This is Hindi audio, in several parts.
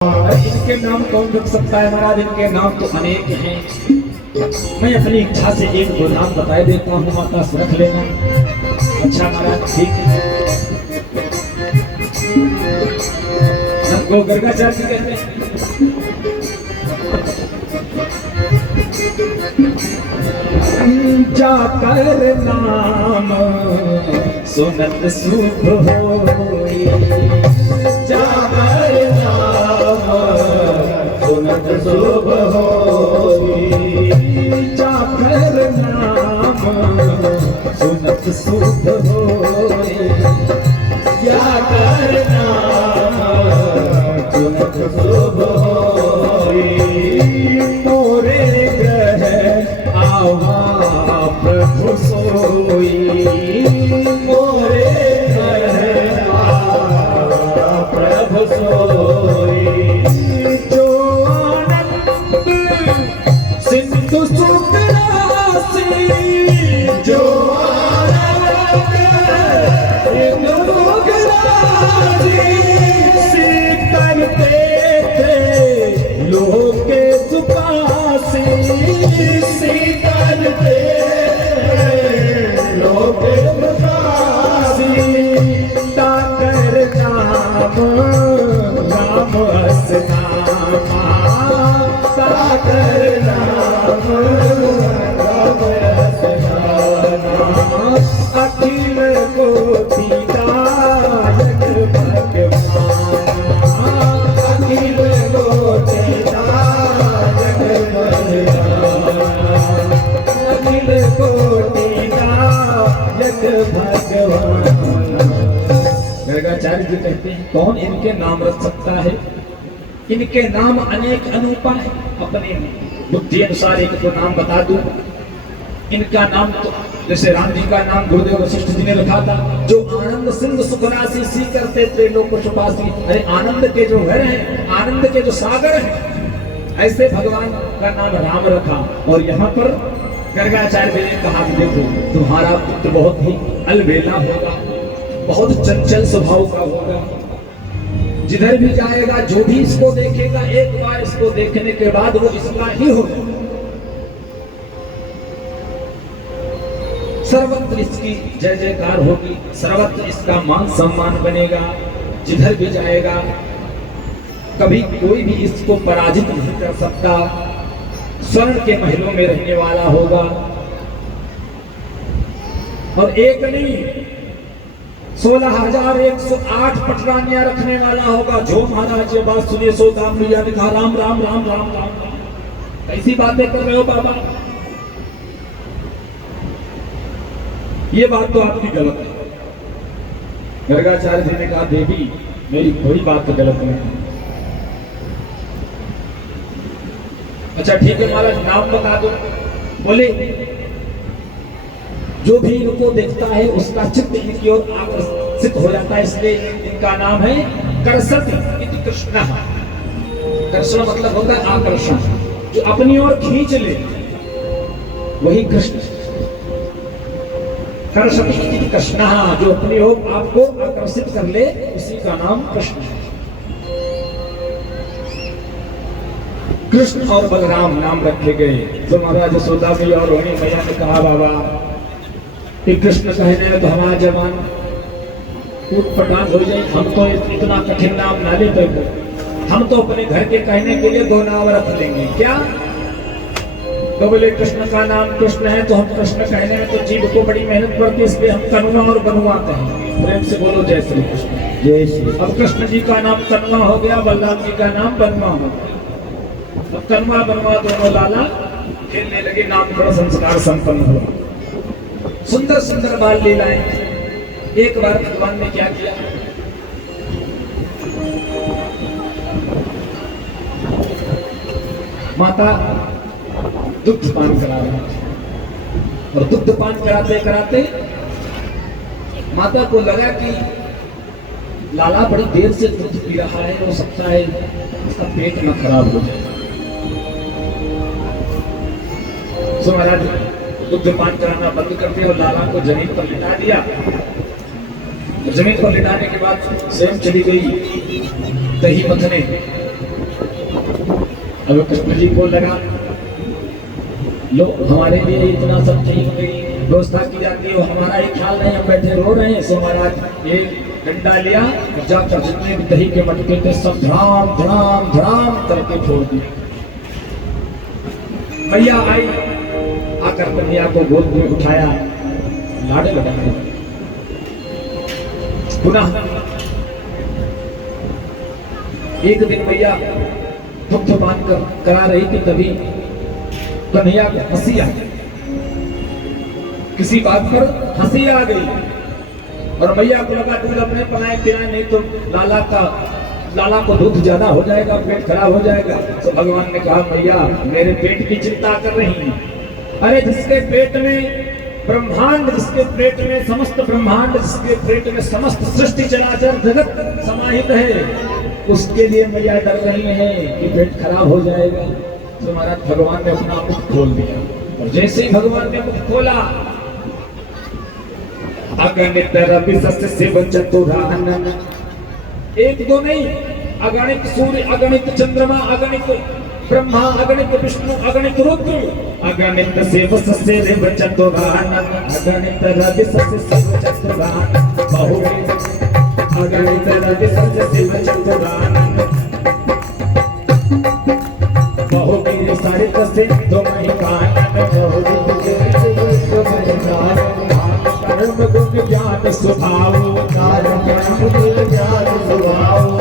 इनके नाम कौन रख सकता है महाराज? इनके नाम तो अनेक हैं। मैं अपनी इच्छा से एक दो नाम बताए देता हूँ, माता से रख लेना। अच्छा महाराज ठीक है। गर्गाचार्य कहते हैं जाकर नाम सुनत सुख होई, जाकर नाम सुनत सुख होई, जाकर नाम सुनत सुख होई, जाकर नाम सुनत सुख होई। मोरे ग्रह आवा प्रभु सोई, मोरे ग्रह आवा प्रभु सोई। जो आनंद सिंधु सुख राशि, जो आनंद सिंधु सुख राशि, करते थे लोके सुखासी, करते लोके सुखासी। ताकर नाम राम हसनामा, ताकर नाम राम हसनामा। अखिल कोटि दायक भगवान, अखिल कोटि दायक भगवान, अखिल कोटि दायक भगवान। गर्गाचार्य जी कहते हैं कौन इनके नाम रख सकता है? इनके नाम अनेक अनूपा है। अपने बुद्धि अनुसार एक तो नाम बता दूं। इनका नाम तो जैसे राम जी का नाम गुरुदेव वशिष्ठ जी ने रखा था, जो आनंद सिंधु सुखराशि, सी करते थे लोग को छुपासी। अरे आनंद के जो घर हैं, आनंद के जो सागर हैं, ऐसे भगवान का नाम राम रखा। और यहाँ पर गर्गाचार्य ने कहा कि देखो तुम्हारा पुत्र बहुत ही अलबेला होगा, बहुत चंचल स्वभाव का होगा, जिधर भी जाएगा जो भी इसको देखेगा एक बार इसको देखने के बाद वो इसका ही होगा। सर्वत्र इसकी जय जयकार होगी, सर्वत्र इसका मान सम्मान बनेगा, जिधर भी जाएगा कभी कोई भी इसको पराजित नहीं कर सकता। स्वर्ण के महलों में रहने वाला होगा और एक नहीं 16,108 पटरानियां रखने वाला होगा। जो महाराज ये बात सुने सो दाम लिया, लिखा राम राम राम राम राम। कैसी बातें कर रहे हो बाबा? ये बात तो आपकी गलत है। गर्गाचार्य जी ने कहा देवी मेरी कोई बात तो गलत नहीं। अच्छा ठीक है महाराज नाम बता दो। बोले जो भी इनको देखता है उसका चित्त इनकी ओर आकर्षित हो जाता है, इसलिए इनका नाम है कर्षति इति कृष्ण। कर्षण मतलब होता है आकर्षण, जो अपनी ओर खींच ले वही कृष्ण। कर्षति इति कृष्ण, जो अपनी ओर आपको आकर्षित कर ले उसी का नाम कृष्ण है। कृष्ण और बलराम नाम रखे गए। तो महाराज यशोदा जी और रोहिणी मैया ने कहा बाबा कि कृष्ण कहने में तो हमारा जवान उठपटांग हो जाए, हम तो इतना कठिन नाम ना ले पाए। हम तो अपने घर के कहने के लिए दो नाम रख लेंगे। क्या? तो बोले कृष्ण का नाम कृष्ण है तो हम कृष्ण कहने में तो जीव को बड़ी मेहनत पड़ती है, इसलिए हम कनुआ और बनुआ कहें। प्रेम से बोलो जय श्री कृष्ण। जय श्री। अब कृष्ण जी का नाम कनुआ हो गया, बलराम जी का नाम बनुआ हो गया। अब कनुआ बनुआ दोनों लाला खेलने लगे, नामकरण संस्कार संपन्न हुआ। सुंदर सुंदर बाल लीलाएं। एक बार भगवान ने क्या किया, माता दुग्ध पान करा रही थी और दुग्ध पान कराते कराते माता को लगा कि लाला बड़ी देर से दूध पी रहा है, हो सकता है उसका पेट न खराब हो जाए। तो महाराज दुग्ध पान कराना बंद कर दिया और लाला को जमीन पर लिटा दिया। जमीन पर लिटाने के बाद स्वयं चली गई दही मथने। अब कृष्ण जी को लगा लो हमारे लिए इतना सब चीज व्यवस्था की जाती है, हमारा एक ख्याल नहीं, हम बैठे रो रहे हैं। सो महाराज एक डंडा लिया, जाकर जितने भी दही के मटके थे सब धड़ाम धड़ाम धड़ाम करके छोड़ दिए। मैया आई, आकर कन्हैया को गोद में उठाया, लाड़े लगाए। पुनः एक दिन मैया दुग्ध बांध कर करा रही थी, तभी कन्हैया को हंसी आ गई, किसी बात पर हंसी आ गई और मैया को लगा दूध अपने पिलाए पिलाए, नहीं तो लाला को दूध ज्यादा हो जाएगा, पेट खराब हो जाएगा। तो भगवान ने कहा मैया मेरे पेट की चिंता कर रही है, अरे जिसके पेट में ब्रह्मांड, जिसके पेट में समस्त ब्रह्मांड, जिसके पेट में समस्त सृष्टि चराचर जगत समाहित है, उसके लिए मैया डर रही है कि पेट खराब हो जाएगा। तो महाराज भगवान ने अपना मुख खोल दिया और जैसे ही भगवान ने मुख खोला, अगणित रवि सस्य शिव चतुरानन, एक दो नहीं, अगणित सूर्य, अगणित चंद्रमा, अगणित ब्रह्मा, अगणित विष्णु, अगणित रुद्र, अगणित शिव सस्य शिव चतुरानन, अगणित रवि सस्य शिव चतुरानन, बहुविध अगणित रवि सस्य शिव चतुरानन, बहुवीर सरित सिंधु महिकानन, बहुविध कर्म गुण ज्ञान स्वभाव,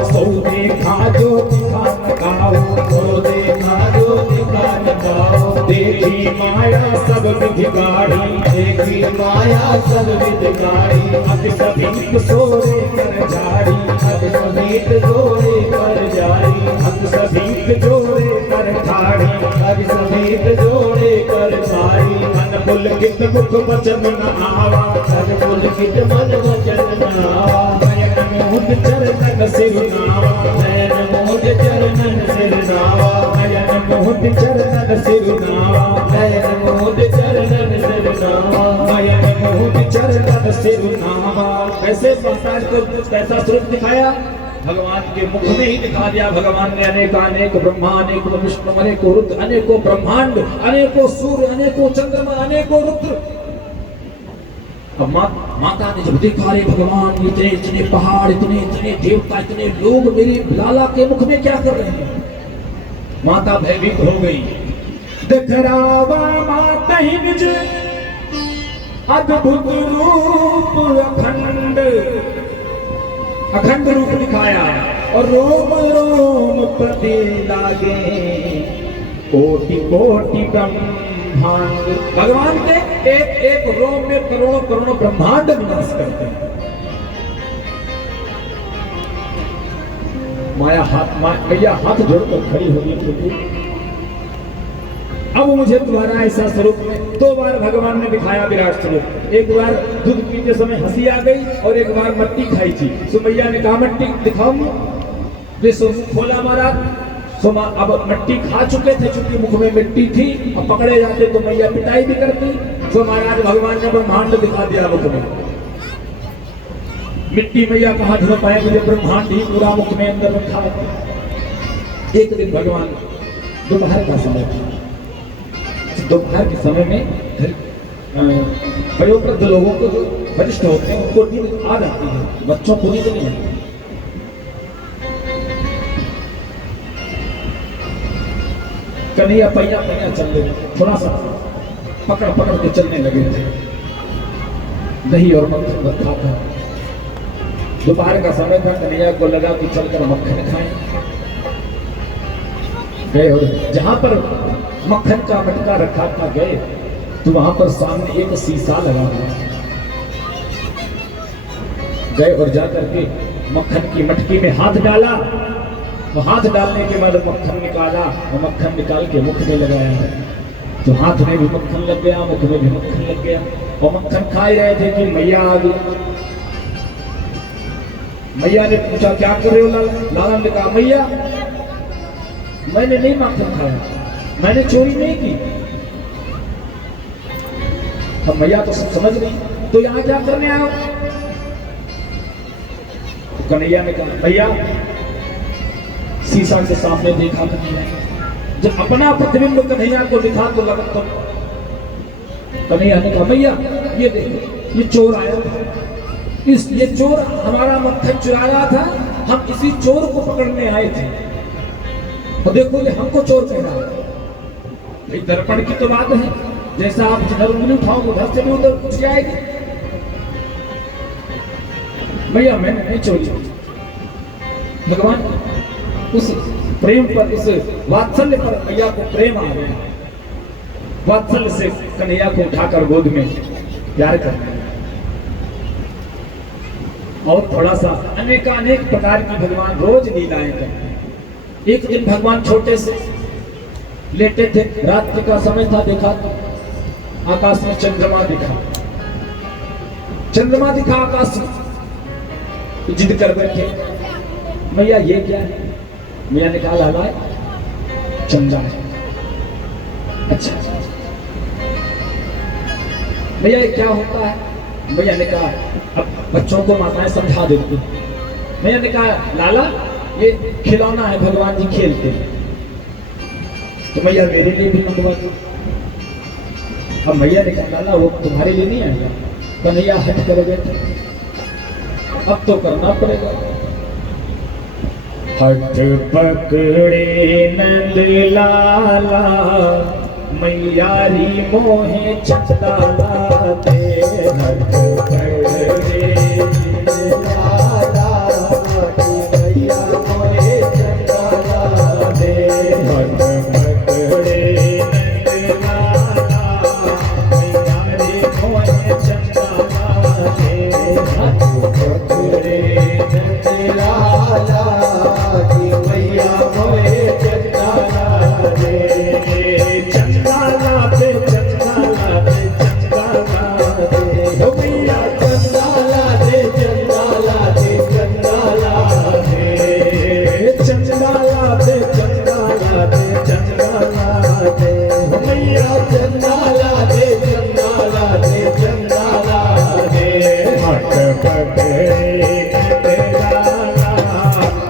सो देखा जो दिखान गाओ, सो देखा जो दिखान गाओ, देखी माया सब विधि गाड़ी, देखी माया सब विधि गाड़ी, अति सभी सोरे कर जारी, अति सभी जोरे कर जारी, अति सभी जोरे कर ठाड़ी, अति सभी जोरे कर सारी, मन पुलकित मुख वचन न आवा, मन पुलकित मन वचन न आवा, नयन मोद चरणन सिरुनावा, नयन मोद चरणन सिरुनावा, नयन मोद चरणन सिरुनावा, नयन मोद चरणन सिरुनावा, नयन मोद चरणन सिरुनावा। कैसे संसार को कैसा स्वरूप दिखाया, भगवान के मुख में ही दिखा दिया। भगवान ने अनेक ब्रह्मा, अनेक विष्णु, अनेकों रुद्र, अनेकों ब्रह्मांड, अनेकों सूर्य, अनेकों चंद्रमा, अनेकों रुद्र। अब माता ने जब देखा रे भगवान इतने इतने पहाड़, इतने इतने देवता, इतने लोग मेरी लाला के मुख में क्या कर रहे हैं, माता भयभीत हो गई। दिखरावा माता ही निज अद्भुत रूप, अखंड अखंड रूप दिखाया और रोम रोम प्रति लागे, कोटि कोटि ब्रह्मांड। भगवान के एक एक रोम में करोड़ों करोड़ों ब्रह्मांड निवास करते हैं। मैया हाथ जोड़कर खड़ी हो गई, प्रभु अब मुझे तुम्हारा ऐसा स्वरूप में। दो बार भगवान ने दिखाया विराट स्वरूप, एक बार दूध पीते समय हंसी आ गई और एक बार मट्टी खाई थी। सो मैया ने कहा मट्टी दिखाऊं, जैसे खोला महाराज, सो अब मट्टी खा चुके थे, चूंकि मुख में मिट्टी थी, अब पकड़े जाते तो मैया पिटाई भी करती। सो महाराज भगवान ने ब्रह्मांड दिखा दिया मुख में, मिट्टी मैया कहाँ ढूंढ पाए, मुझे ब्रह्मांड ही पूरा मुख में अंदर रखा है। एक दिन भगवान दोपहर का समय था, दोपहर के समय में वयोवृद्ध लोगों को, जो वरिष्ठ होते हैं, उनको नींद आ जाती है, बच्चों को नींद नहीं आती। कन्हैया पैया पैया चल रहे, थोड़ा सा पकड़ पकड़ के चलने लगे थे। दही और मक्खन रखा था, दोपहर का समय था। कन्हैया को लगा कि चलकर मक्खन खाएं, गए और जहां पर मक्खन का मटका रखा था गए तो वहां पर सामने एक शीशा लगा हुआ, गए और जाकर के मक्खन की मटकी में हाथ डाला। तो हाथ डालने के बाद मक्खन निकाला और मक्खन निकाल के मुख में लगाया, तो हाथ में भी मक्खन लग गया, मुख में भी मक्खन लग गया और मक्खन खा रहे थे कि मैया आ गई। मैया ने पूछा क्या कर रहे हो लाला ने कहा मैया मैंने नहीं मक्खन खाया, मैंने चोरी नहीं की। अब मैया तो सब समझ गई, तो यहाँ क्या करने आओ? तो कन्हैया ने कहा भैया शीशा के सामने देखा कन्हैया, जब अपना प्रतिबिंब कन्हैया को दिखा तो लगा तो कन्हैया ने कहा भैया ये देखो ये चोर आया था, ये चोर हमारा मक्खन चुरा रहा था, हम इसी चोर को पकड़ने आए थे, तो देखो ये हमको चोर कह रहा है। भाई दर्पण की तो बात है, जैसा आप जिधर उंगली उठाओ उधर से भी उधर उठ जाएगी। भैया मैंने नहीं चोरी। भगवान उस प्रेम पर, उस वात्सल्य पर भैया को प्रेम आ गया, वात्सल्य से कन्हैया को उठाकर गोद में प्यार कर रहे हैं। और थोड़ा सा अनेक प्रकार की भगवान रोज लीलाएं करते हैं। एक दिन भगवान छोटे से लेटे थे, रात्रि का समय था, देखा तो आकाश में चंद्रमा दिखा आकाश में, तो जिद कर बैठे भैया ये क्या है? भैया ने कहा लाला चंद्रा है। अच्छा भैया ये क्या होता है? भैया ने कहा अब बच्चों को माताएं समझा देती। भैया ने कहा लाला ये खिलौना है, भगवान जी खेलते हैं, तो भैया मेरे लिए भी मंगवा दो। अब भैया ने कहा लाला वो तुम्हारे लिए नहीं आएगा। कन्हैया हट कर बैठे, अब तो करना पड़ेगा। हट पकड़े नंद लाला मैयारी मोहे चंदाला दे। हट पकड़े लाला मैया मोहे चंदाला दे। हट पकड़े नंद लाला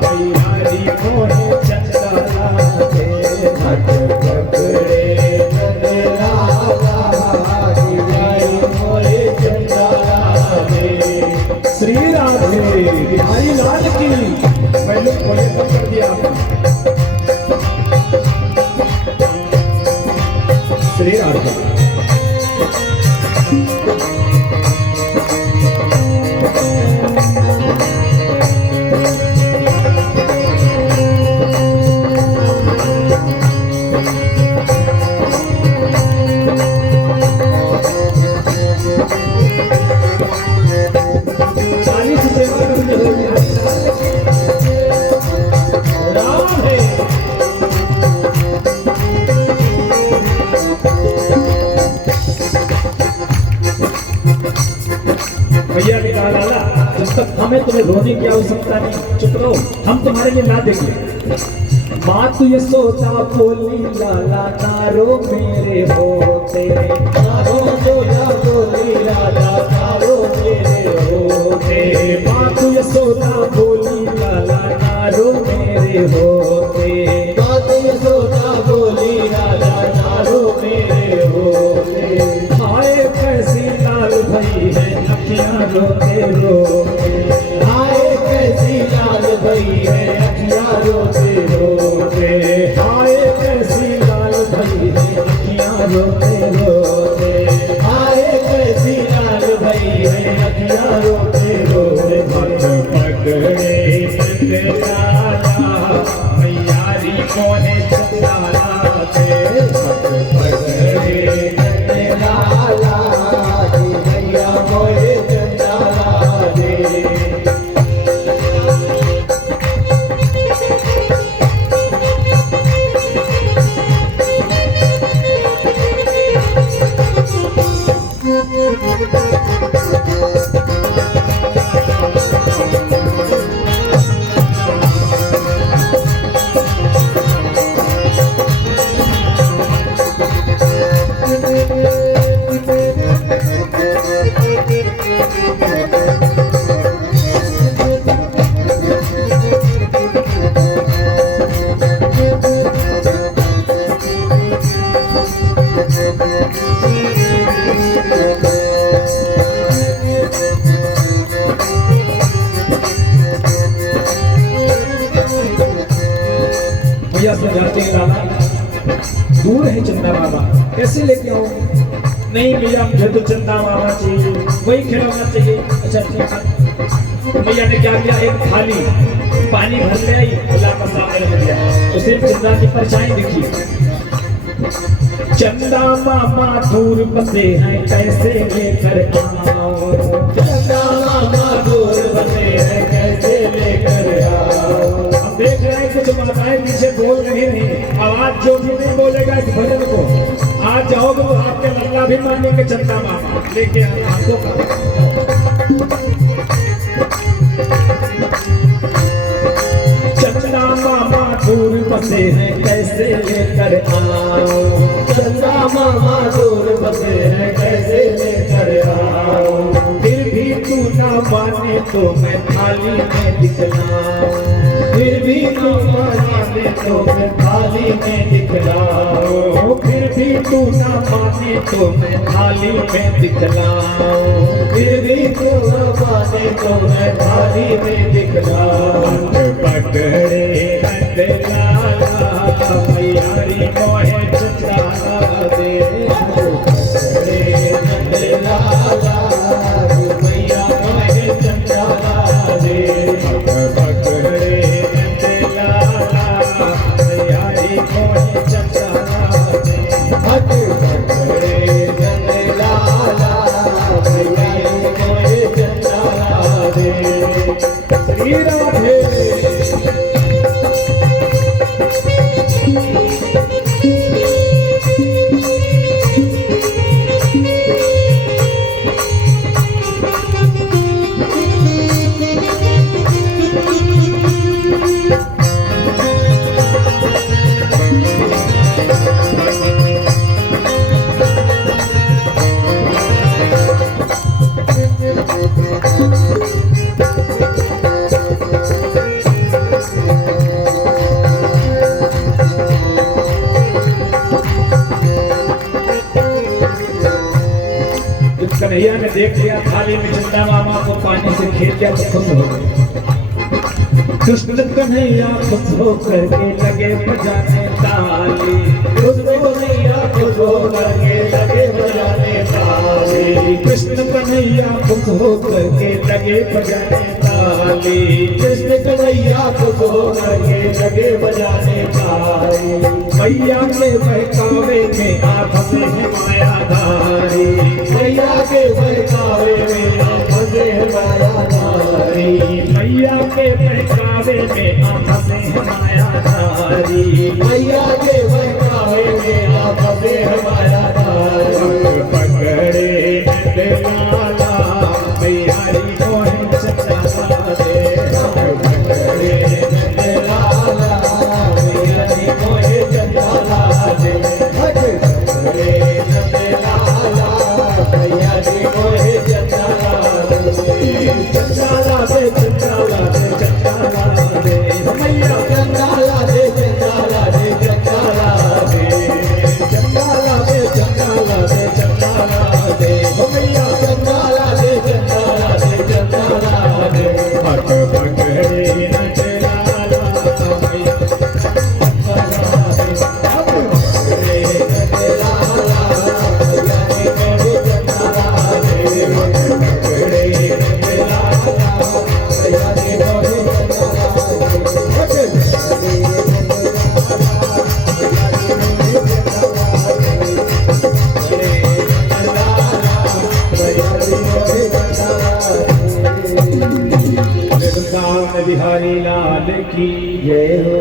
मैयारी मोहे चंदाला दे। हट पकड़े नंद लाला मैया मोहे चंदाला दे। श्री राधे बिहारी लाल की। मैंने खोले तो कर दिया श्री राधे। भैया ने कहा लाला जब तक हमें तुम्हें रोने की आवश्यकता नहीं, चुप रहो, हम तुम्हारे लिए ना देंगे। बात ये सोचा बोली लाला नारो मेरे होते। नारो सोचा बोली लाला नारो मेरे होते। बात ये सोचा बोली लाला नारो मेरे होते। बात ये सोचा बोली लाला नारो मेरे होते। हाय कैसी लाल भई है अखियां रोते रोते। हाय कैसी लाल भई है अखियां रोते रोते। हाय कैसी लाल भई है अखियां रोते रोते। हाय कैसी लाल भई है अखियां रोते रोते। हट पकड़े नंद लाला मैयारी मोहे चंदाला दे। हट पकड़े नंद लाला मैया मोहे चंदाला दे। मैया समझाते हैं लाला दूर है चंदा मामा, कैसे लेके आओ? नहीं भैया मुझे तो चंदा मामा चाहिए, वही खिलौना चाहिए। अच्छा ठीक है। मैया ने क्या किया, एक थाली पानी भर ले आई, अल्लाह का सामने रख दिया, उसे चंदा की परछाई दिखी। चंदा मामा दूर बसे हैं कैसे लेकर आओ, चंदा मामा दूर बसे हैं कैसे लेकर आओ। अब देख रहे हैं कुछ माताएं पीछे बोल रही नहीं, आवाज जो भी नहीं बोलेगा इस भजन को, आज जाओगे तो आपके लल्ला भी मानेंगे चंदा मामा लेके आना आपको का। चंदा मामा दूर बसे हैं कैसे लेकर आओ, चंदा मामा दूर बसे हैं कैसे लेकर आओ। फिर भी तू ना माने तो मैं थाली में दिखलाऊं, फिर भी तू ना माने तो मैं थाली में दिखलाऊं। फिर भी तू ना माने तो मैं थाली में दिखलाऊं, फिर भी तू ना माने तो मैं थाली में दिखलाऊं। पकड़े मैयारी मोहे चंदा दे, पकड़े नंदलाला मैया मोहे चंदा दे, पकड़े नंदलाला मैयारी मोहे चंदा दे, पकड़े नंदलाला मैयारी मोहे चंदा दे। श्री राधे। कन्हैया ने देख लिया थाली में चंदा मामा को पानी से खेल दिया तो खुश हो गए। कृष्ण कन्हैया खुश होकर के लगे बजाने ताली, कृष्ण कन्हैया खुश होकर के लगे बजाने ताली, कृष्ण कन्हैया खुश होकर के लगे बजाने ताली, कृष्ण कन्हैया खुश होकर के लगे बजाने ताली। मैया के बहकावे में आप फंसे हैं मायाधारी, मैया के बहकावे में आप फंसे हैं मायाधारी, मैया के बहकावे में आप फंसे हैं मायाधारी, मैया के बहकावे में आप फंसे हैं मायाधारी। पकड़े नंदलाला मैयारी मोहे चंदा दे, पकड़े नंदलाला मैयारी मोहे चंदा दे, पकड़े नंदलाला मैयारी मोहे चंदा दे, चंदा दे चंदा दे चंदा दे मैया, चंदा दे चंदा दे चंदा दे, चंदा दे चंदा दे चंदा दे मैया, चंदा दे चंदा दे चंदा दे। पकड़े नंदलाला मैया बिहारी लाल की जय हो।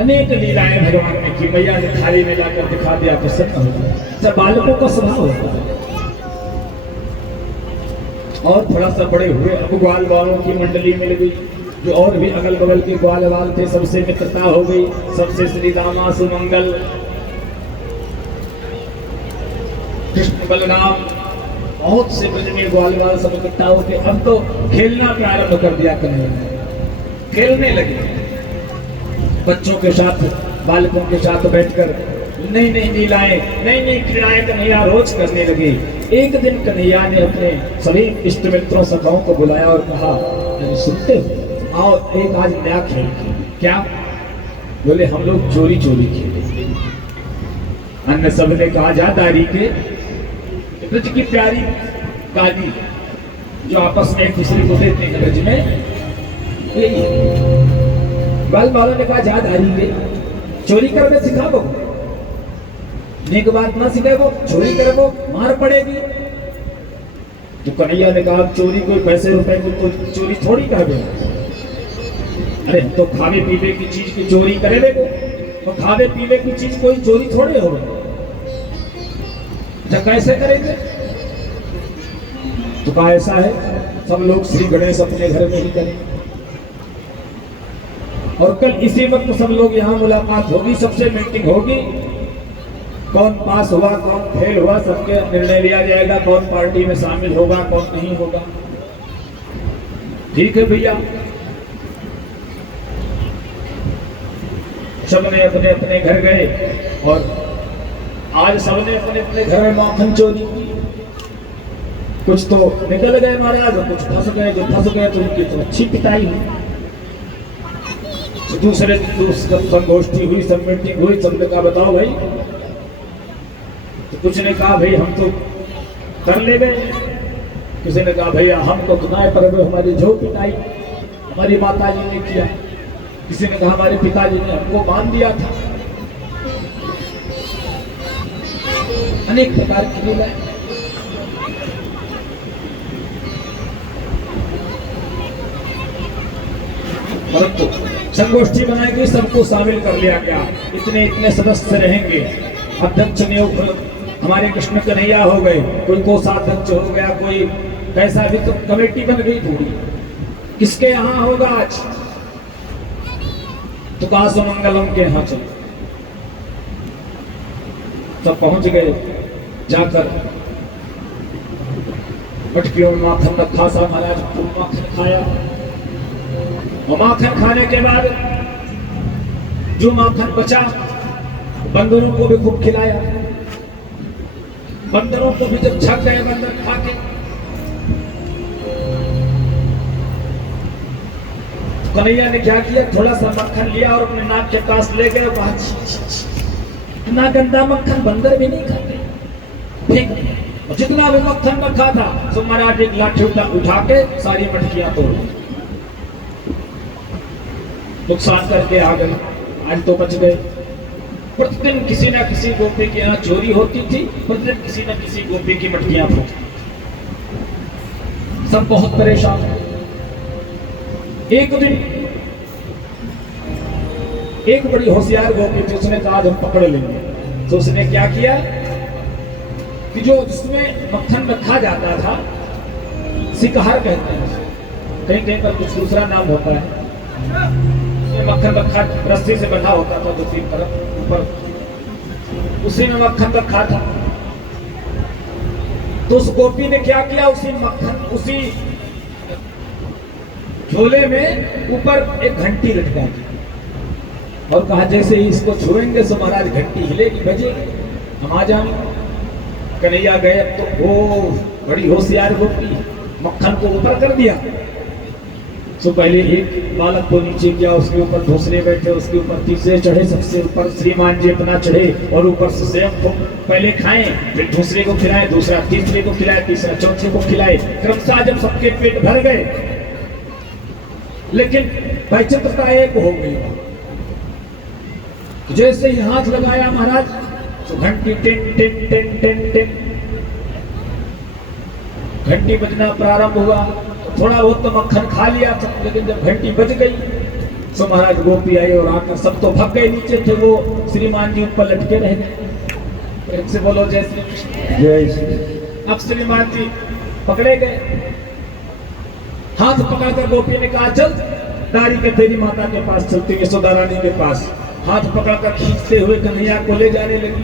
अनेक लीलाएं भगवान ने की, मैया ने थाली में लाकर दिखा दिया, प्रसन्न हो गया। जब बालकों का स्वभाव होता है। और थोड़ा सा बड़े हुए, अब ग्वाल वालों की मंडली मिल गई, जो और भी अगल बगल के ग्वाल वाल थे, सबसे मित्रता हो गई, सबसे श्री रामा सुमंगल, कृष्ण बलराम, बहुत से ब्रज में ग्वाल वाल सब इकट्ठा होकर अब तो खेलना प्रारंभ कर दिया। कन्हैया खेलने लगे, बच्चों के साथ, बालकों के साथ बैठकर नई नई लीलाएं, नई नई क्रीड़ाएं कन्हैया रोज करने लगे। एक दिन कन्हैया ने अपने सभी इष्ट मित्रों सखाओं को बुलाया और कहा, सुनते हो, आओ एक आज नया खेल। क्या? बोले हम लोग चोरी चोरी खेले। अन्य सबने कहा जा दारी के ब्रज की प्यारी गाली जो आपस में एक दूसरे को देते हैं ब्रज में, यही बाल बालों ने कहा जा दारी के चोरी करने सिखा वो, नेक बात ना सिखाए वो, चोरी करे वो मार पड़ेगी। तो कन्हैया ने कहा चोरी कोई पैसे रुपए की तो चोरी थोड़ी कर दे, अरे तो खावे पीवे की चीज की चोरी करे देखो, तो खावे पीवे की चीज कोई चोरी थोड़ी हो गई, जब कैसे करेंगे? तो कहा ऐसा है सब लोग श्री गणेश अपने घर में ही करें, और कल इसी वक्त सब लोग यहाँ मुलाकात होगी, सबसे मीटिंग होगी, कौन पास हुआ कौन फेल हुआ सबके निर्णय लिया जाएगा, कौन पार्टी में शामिल होगा कौन नहीं होगा। ठीक है भैया, सबने अपने अपने घर गए और आज सबने अपने अपने घर में माखन चोरी की। कुछ तो निकल गए महाराज, कुछ फंस गए, जो फंस गए तो उनकी तो अच्छी पिटाई हुई। दूसरे संगोष्ठी हुई, सब मीटिंग हुई, सबने कहा बताओ भाई, तो कुछ ने कहा भाई हम तो कर ले गए, किसी ने कहा भैया हम तो गुनाह पर हमारी जो पिटाई हमारी माता जी ने किया, किसी ने कहा हमारे पिताजी ने हमको मान दिया था। अनेक प्रकार की लीला। परंतु संगोष्ठी बनाई गई, सबको शामिल कर लिया गया, इतने इतने सदस्य रहेंगे। अध्यक्ष ने हमारे कृष्ण कन्हैया हो गए, कोई कोषाध्यक्ष हो गया, कोई कैसा भी, तो कमेटी बन गई पूरी। किसके यहाँ होगा आज? तो कहा सुमंगलम के यहाँ चलो। सब पहुंच गए, जाकर मटकियों में माखन रखा सा, महाराज खूब माखन खाया, और माखन खाने के बाद जो माखन बचा बंदरों को भी खूब खिलाया। बंदरों को भी जब छक गए बंदर खा के, कन्हैया ने क्या किया, थोड़ा सा मक्खन लिया और अपने नाक के पास ले गए, इतना गंदा मक्खन बंदर भी नहीं खाते, फेंक दिया। और जितना भी मक्खन रखा था तो महाराज एक लाठी उठा के सारी मटकियां तोड़ नुकसान करके आ गए। आज तो बच गए। प्रतिदिन किसी न किसी गोपी के यहाँ चोरी होती थी, प्रतिदिन किसी न किसी गोपी की मटकियां फूटती, सब बहुत परेशान। एक दिन एक बड़ी होशियार गोपी थी, उसने कहा हम पकड़ लेंगे। तो उसने क्या किया कि जो जिसमें मक्खन रखा जाता था, सिकहर कहते हैं, कहीं कहीं पर कुछ दूसरा नाम होता है, मक्खन रखा रस्सी से बंधा होता था, दो तीन तरफ ऊपर, उसी में मक्खन रखा था। तो उस गोपी ने क्या किया, उसी मक्खन उसी झोले में ऊपर एक घंटी लटका दी और कहा जैसे ही इसको छुएंगे तो महाराज घंटी हिलेगी, बजेगी, हम आ जाएंगे। कन्हैया गए तो वो बड़ी होशियार गोपी, मक्खन को ऊपर कर दिया। तो पहले एक बालक को नीचे किया, उसके ऊपर दूसरे बैठे, उसके ऊपर तीसरे चढ़े, सबसे ऊपर श्रीमान जी अपना चढ़े और ऊपर से स्वयं को पहले खाएं, फिर दूसरे को खिलाए, दूसरा तीसरे को खिलाए, तीसरा चौथे को खिलाए। क्रमशः जब सबके पेट भर गए, लेकिन वैचित्रता एक हो गई। जैसे ही हाथ लगाया महाराज तो घंटी tin tin tin tin tin घंटी बजना प्रारंभ हुआ। थोड़ा बहुत तो मक्खन खा लिया था, लेकिन जब घंटी बज गई तो महाराज गोपी आए और आकर सब तो भग गए नीचे थे, वो श्रीमान जी ऊपर लटके रह गए। एक से बोलो जय श्री कृष्ण। जय श्री। अब श्रीमान जी पकड़े गए, हाथ पकड़कर गोपी ने कहा चल दारी के तेरी माता के पास चलते, यशोदा रानी के पास। हाथ पकड़कर खींचते हुए कन्हैया को ले जाने लगी।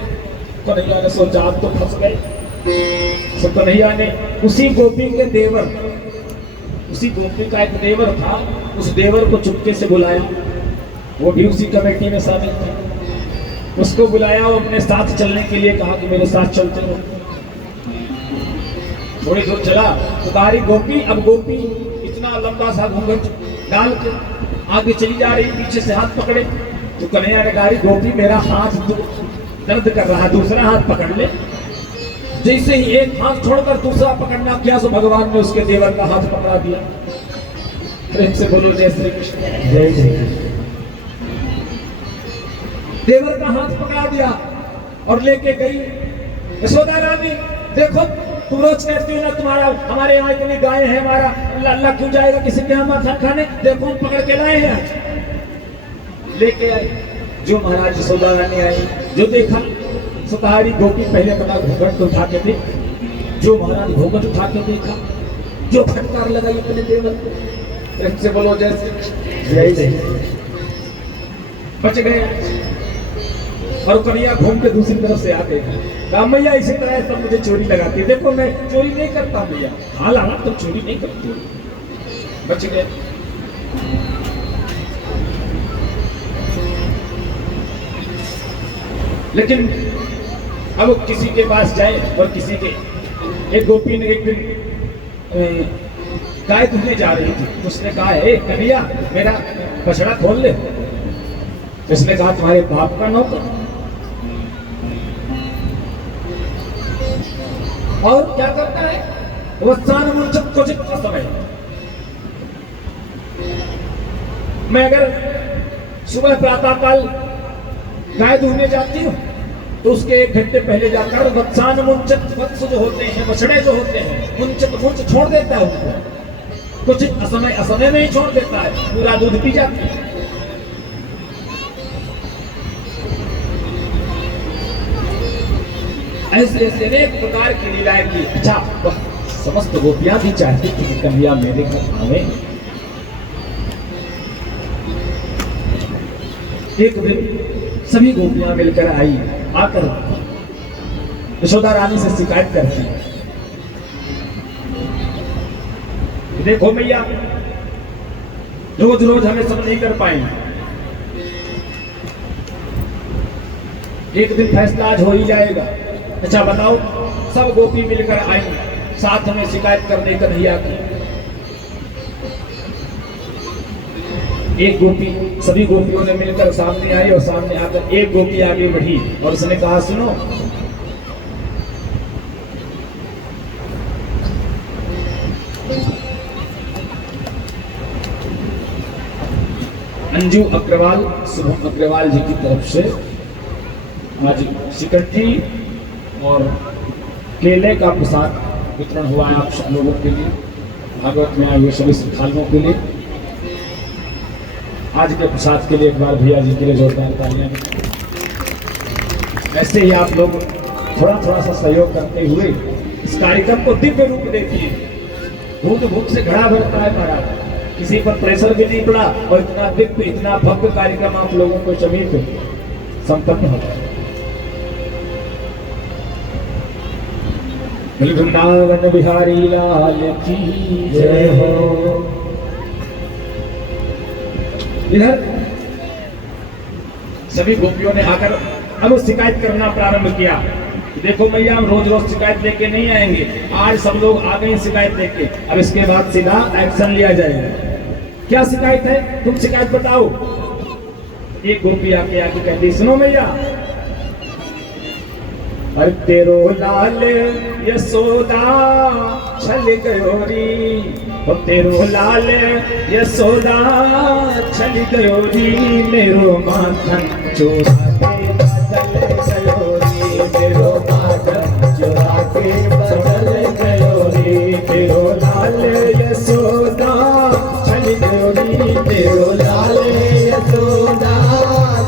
कन्हैया ने सोचा आप तो फंस गए। तो कन्हैया ने उसी गोपी के देवर, उसी गोपी का एक देवर था, उस देवर को चुपके से बुलाया, वो भी उसी कमेटी में शामिल था। उसको बुलाया, वो अपने साथ चलने के लिए कहा कि मेरे साथ चलते हो। थोड़ी दूर चला तो तारी गोपी, अब गोपी इतना लंबा सा घूंघट डाल के आगे चली जा रही, पीछे से हाथ पकड़े। तो कन्हैया ने कहा गोपी मेरा हाथ दर्द कर रहा है, दूसरा हाथ पकड़ ले। जैसे ही एक हाथ छोड़कर दूसरा पकड़ना किया तो भगवान ने उसके देवर का हाथ पकड़ा दिया। प्रेम से बोलो जय श्री कृष्ण। जय श्री कृष्ण। देवर का हाथ पकड़ा दिया और लेके गई यशोदा रानी। देखो तुम रोज कहती हो ना तुम्हारा हमारे यहाँ इतनी गाय है, हमारा अल्लाह क्यों जाएगा किसी के यहाँ माथा खाने, देखो हम पकड़ के लाए हैं आज। लेके आए। जो महाराज यशोदा रानी आई, जो देखा सतारी गोपी पहले पता घूंघट उठा के थे, जो महाराज घूंघट उठा के देखा, जो फटकार लगाई अपने देवर को। से बोलो जय जय। बच गए। और कन्हैया घूम के दूसरी तरफ से आते कहा मैया इसी तरह सब मुझे चोरी लगाती है, देखो मैं चोरी नहीं करता भैया। हाल हाल तो चोरी नहीं करती। बच गए। लेकिन अब किसी के पास जाए और किसी के, एक गोपी ने एक दिन गाय धुलने जा रही थी, तो उसने कहा हे कन्हैया मेरा बछड़ा खोल ले। इसने कहा तुम्हारे बाप का नौकर। और क्या करता है वत्सान मुंचक क्वचित समय। मैं अगर सुबह प्रातः काल गाय धुलने जाती हूँ तो उसके 1 घंटे पहले जाकर वत्सान मुंचक, वत्स जो होते हैं बछड़े जो होते हैं, मुंचक मुंच छोड़ देता है उनको, कुछ असमय में ही छोड़ देता है, पूरा दूध पी जाती है। ऐसे ऐसे अनेक प्रकार की लीलाएं की। अच्छा वह समस्त गोपियां भी चाहती थी कि कन्हैया मेरे घर आवे। एक दिन सभी गोपियां मिलकर आई, आकर यशोदा रानी से शिकायत करती, देखो मैया रोज रोज हमें सब नहीं कर पाएंगे, एक दिन फैसला आज हो ही जाएगा। अच्छा बताओ। सब गोपी मिलकर आई साथ में शिकायत करने कन्हैया की। एक गोपी, सभी गोपियों ने मिलकर सामने आई और सामने आकर एक गोपी आगे बढ़ी और उसने कहा सुनो, अंजू अग्रवाल, शुभम अग्रवाल जी की तरफ से आज सिकट्ठी और केले का प्रसाद वितरण हुआ है आप सब लोगों के लिए, भागवत में आए हुए सभी श्रद्धालुओं के लिए। आज के प्रसाद के लिए एक बार भैया जी के लिए जोरदार तालियां। ऐसे ही आप लोग थोड़ा थोड़ा सा सहयोग करते हुए इस कार्यक्रम को दिव्य रूप देती है। भूख से घड़ा भरता है महाराज, किसी पर प्रेशर भी नहीं पड़ा और इतना दिव्य इतना भव्य कार्यक्रम आप लोगों को समीप संपन्न होता है। वृंदावन बिहारी लाल की जय हो। इधर सभी गोपियों ने आकर अब शिकायत करना प्रारंभ किया। देखो भैया हम रोज रोज शिकायत लेके नहीं आएंगे, आज सब लोग आ गए शिकायत लेके, अब इसके बाद सीधा एक्शन लिया जाएगा। क्या शिकायत है, तुम शिकायत बताओ। एक गोपी आके आके कहती सुनो भैया, अरे तेरो लाल यशोदा छल गयो री, तेरो लाल यशोदा छल गयो री, मेरो माखन चोरा के बदल गयो री, मेरो माखन चोरा के बदल गयो री, तेरो लाल यशोदा छल गयो री, तेरो लाल यशोदा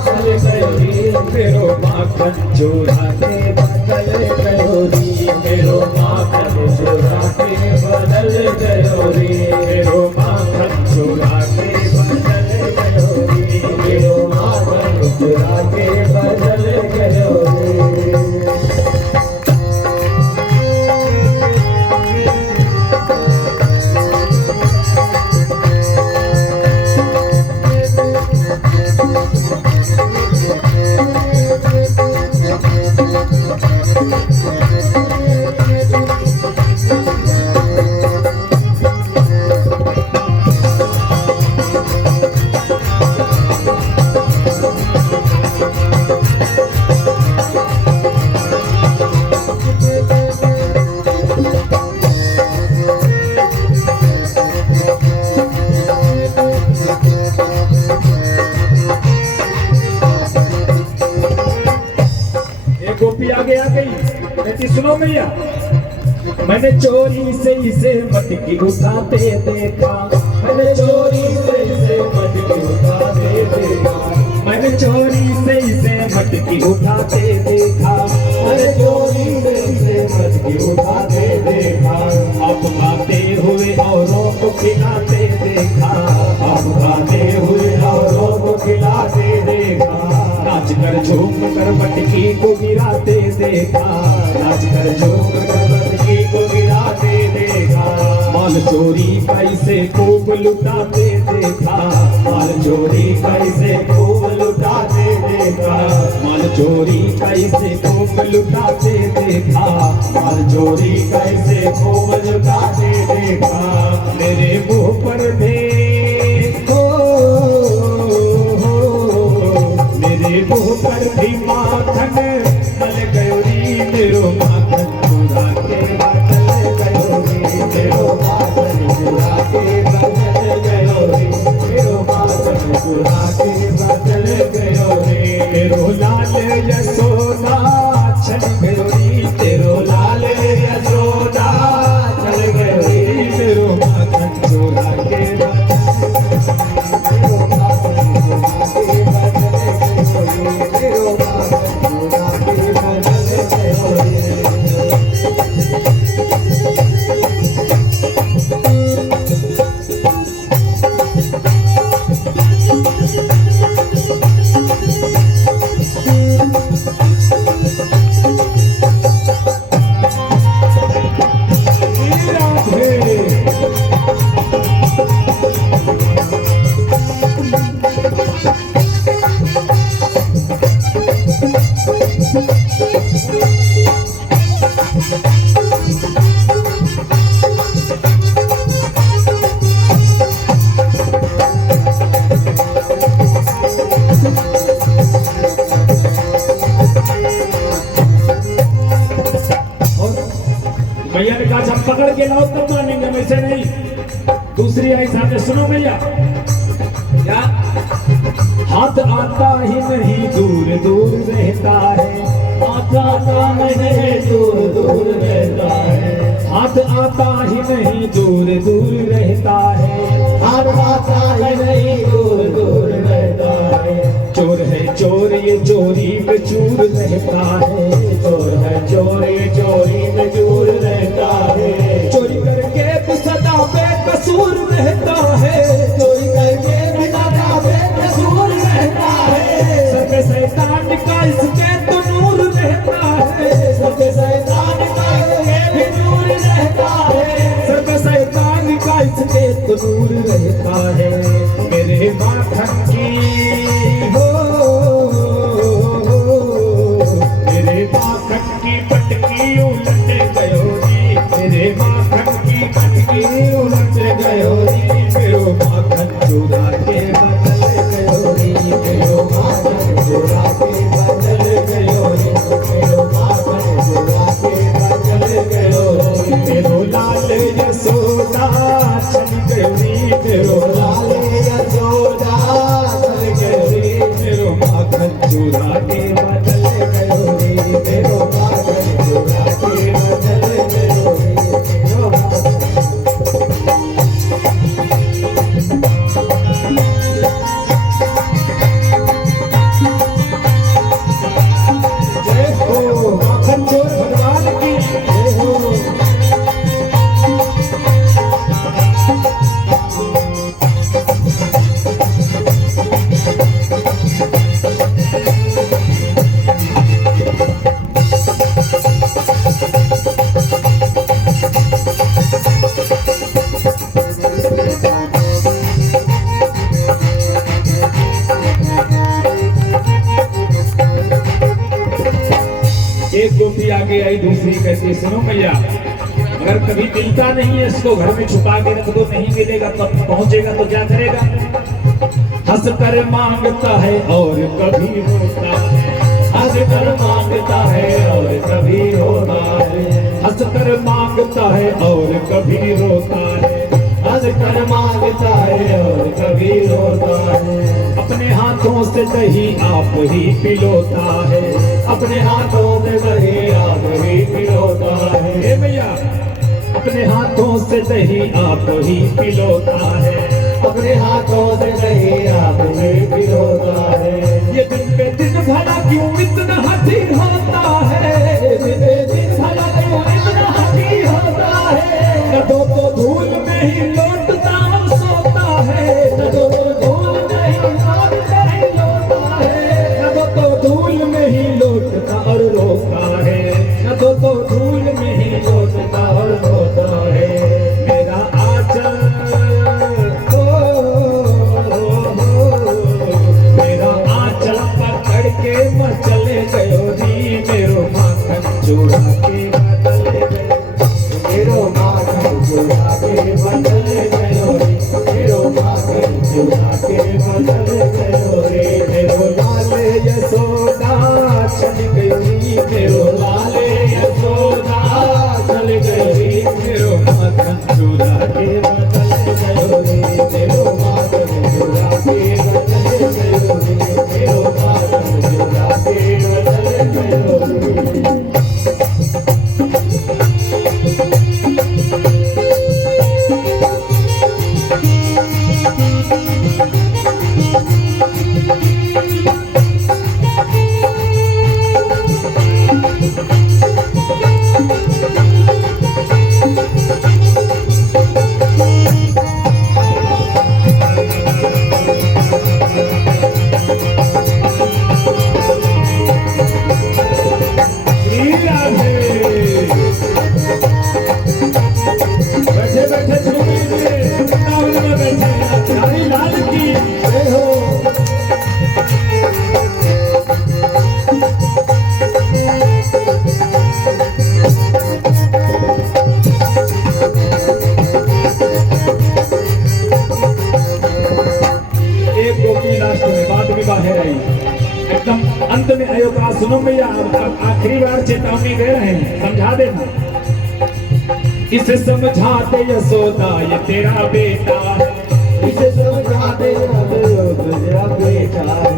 छल गयो री, मेरो माखन चोरा के बदल गयो री, मेरो माखन चोरा के बदल गयो री, मेरो माखन चोरा के बदल गयो री, मेरो माखन चोरा के बदल गयो री। गोपी आगे आ गई, कहती सुनो मैया, मैंने चोरी से इसे मटकी उठाते देखा, मैंने चोरी से इसे मटकी उठाते देखा, मैंने चोरी से इसे मटकी उठाते देखा, मैंने चोरी से इसे मटकी उठाते देखा, आप खाते हुए औरों को खिलाते देखा, आप खाते हुए औरों को खिलाते देखा, नाच कर झूम कर मटकी को गिराते देखा, नाच कर झूम कर मटकी को गिराते देखा, माल चोरी कैसे खूब लुटाते देखा, माल चोरी कैसे खूब लुटाते देखा, माल चोरी कैसे खूब लुटाते देखा, माल चोरी कैसे खूब लुटाते देखा, मेरे मुंह पर देखो, मेरे मुंह पर भी माखन मल गयोरी, मेरो माखन चुरा के बदल गयोरी, मेरो माखन चुरा के बदल गयोरी, मेरो माखन चुरा के बदल गयोरी, मेरो लाल यशोदा चल गयोरी, तेरो लाल यशोदा चल गयोरी, मेरो माखन चुरा के भैया ने कहा हम पकड़ के लाओ तब मानेंगे, वैसे नहीं। दूसरी आई सामने, सुनो भैया, क्या हाथ आता ही नहीं दूर दूर रहता है, हाथ आता नहीं दूर दूर रहता है, हाथ आता ही नहीं दूर दूर रहता है, हाथ आता ही नहीं दूर दूर रहता है, चोर है चोर ये चोरी में चूर रहता है, चोर है चोर ये चोरी में चूर रहता है, चोरी करके भी सदा बेकसूर रहता है, चोरी करके भी सदा बेकसूर रहता है, सब शैतान का इसके तो नूर रहता है, सब शैतान का इसके भी नूर रहता है, सब शैतान का इसके तो नूर रहता है, मेरे माखन की हो, मेरे माखन की पटकी उलट गयोरी, मेरे माखन की पटकी उलट गयोरी, मेरो माखन चुरा के बदल गयोरी, मेरो माखन चुरा के बदल गयोरी, मेरो माखन चुरा के बदल गयोरी, मेरो लाल यशोदा चल गयोरी, मेरो लाल यशोदा चल गयोरी, मेरो माखन चुरा के बदल गयोरी, मेरो माखन चुरा के बदल गयोरी, मेरो जय हो माखन चोर भगवान की जय हो। एक गोपी आगे आई, दूसरी कहती सुनो भैया, अगर कभी मिलता नहीं है इसको घर में छुपा के रख दो, नहीं मिलेगा तब पहुंचेगा तो क्या करेगा, हंस कर मांगता है और कभी रोता है, हंस कर मांगता है और कभी रोता है, हंस कर मांगता है और कभी रोता है, हंस कर मांगता गाता है और कभी रोता है। अपने हाथों से दही आप ही पिलोता है, अपने हाथों से दही आप ही पिलोता है। हे भैया अपने हाथों से दही आप ही पिलोता है, अपने हाथों से दही आप ही पिलोता है। ये दिन पे दिन भला क्यों इतना हसीन होता है, दिन पे दिन भला क्यों इतना हसीन होता है। न तो धूल में ही लौटता और सोता है, न तो धूल में ही लौटता है। न तो धूल में ही लौटता और रोता है, न तो धूल में ही लौटता और रोता है। मेरा आंचल मेरा आंचल पकड़ के मचले गयो नी, मेरो माखन चुरा के बदल गयो, मेरो माखन चुरा के बदल गयो रे। मेरो माखन चुरा के बदल गयो रे। मेरो लाल यशोदा चल गई, मेरो लाल यशोदा चल गई, मेरो माखन चुरा के बदल गयो रे, मेरो माखन चुरा के बदल गयो रे। मेरो माखन चुरा के बदल गयो रे। बैठे बैठे झूम लीजिए, वृंदावन में बैठे रानी लाल की जय हो। एक गोपी लास्ट में बाद में बाहर आई, एकदम अंत में आयो। कहा सुनो भैया अब आखिरी बार चेतावनी दे रहे हैं, समझा देना। इसे समझा दे यशोदा ये तेरा बेटा है, इसे समझा दे तेरा बेटा है।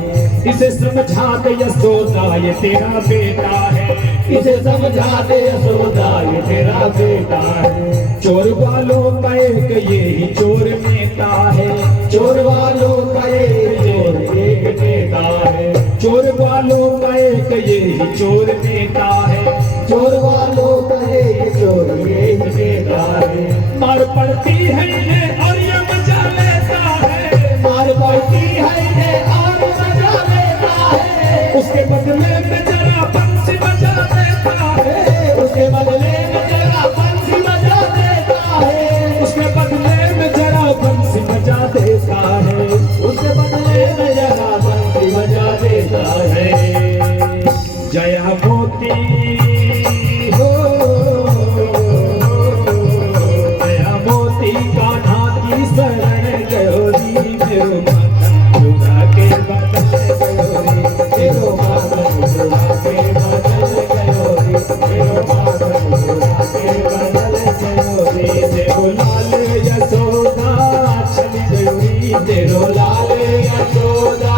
इसे समझा दे यशोदा ये तेरा बेटा है, इसे समझा दे यशोदा ये तेरा बेटा है। चोर वालों का एक ये ही चोर नेता है, चोर वालों का एक नेता है। चोर वालों का एक ये ही चोर नेता है, चोर वालों का एक चोर ये नेता है। मार पड़ती है इन्हें और ये मजा लेता है, मार पड़ती है इन्हें और मजा लेता है। उसके बदले में जरा बंसी बजा देता है, उसके बदले में जरा बंसी बजा देता है। उसके बदले में जरा बंसी बजा देता है, उसके बदले में जरा बंसी बजा देता है। जया मोती हो, जया मोती कान्हा की शरण गयो री, मेरो माखन चुरा के बदल गयो री, मेरो माखन चुरा के बदल गयो रे। मेरो माखन चुरा के बदल गयो रे। तेरो लाल यशोदा चल गयो री, तेरो लाल यशोदा